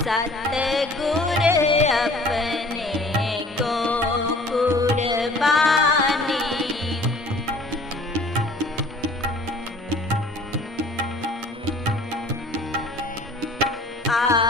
सतगुर अपने को कुर्बानी। आ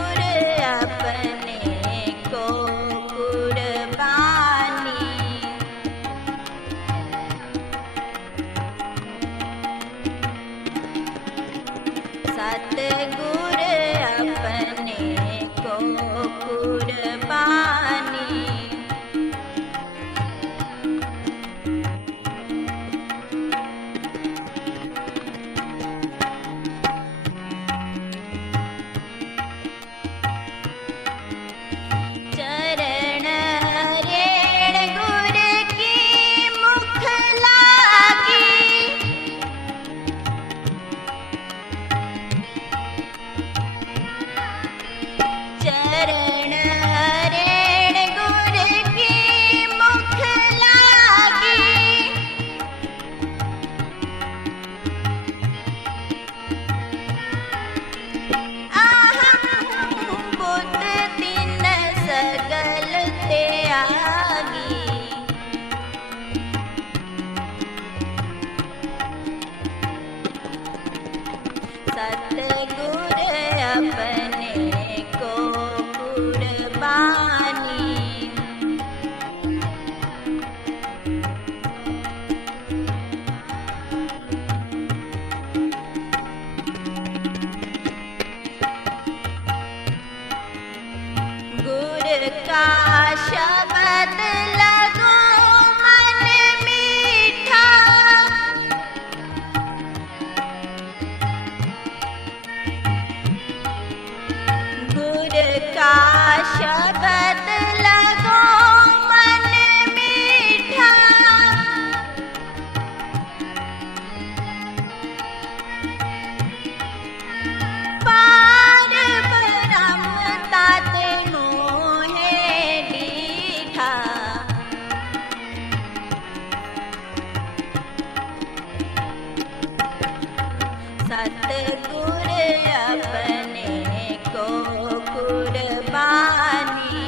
सतगुरु गुरुका शबद सत्गुर गुरबानी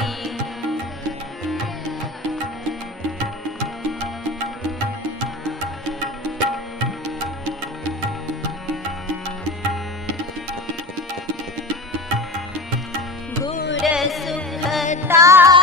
गुरता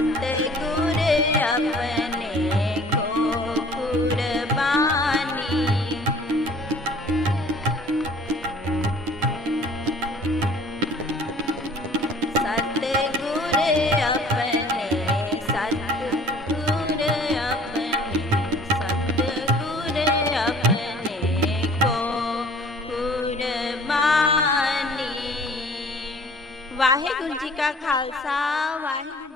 ਸਤਗੁਰ ਆਪਣੇ ਕੋ ਕੁਰਬਾਨੀ ਸਤਗੁਰ ਆਪਣੇ ਸਤਗੁਰ ਆਪਣੇ ਸਤਗੁਰ ਆਪਣੇ ਕੋ ਕੁਰਬਾਨੀ ਵਾਹਿਗੁਰੂ ਜੀ ਕਾ ਖਾਲਸਾ ਵਾਹਿਗੁਰੂ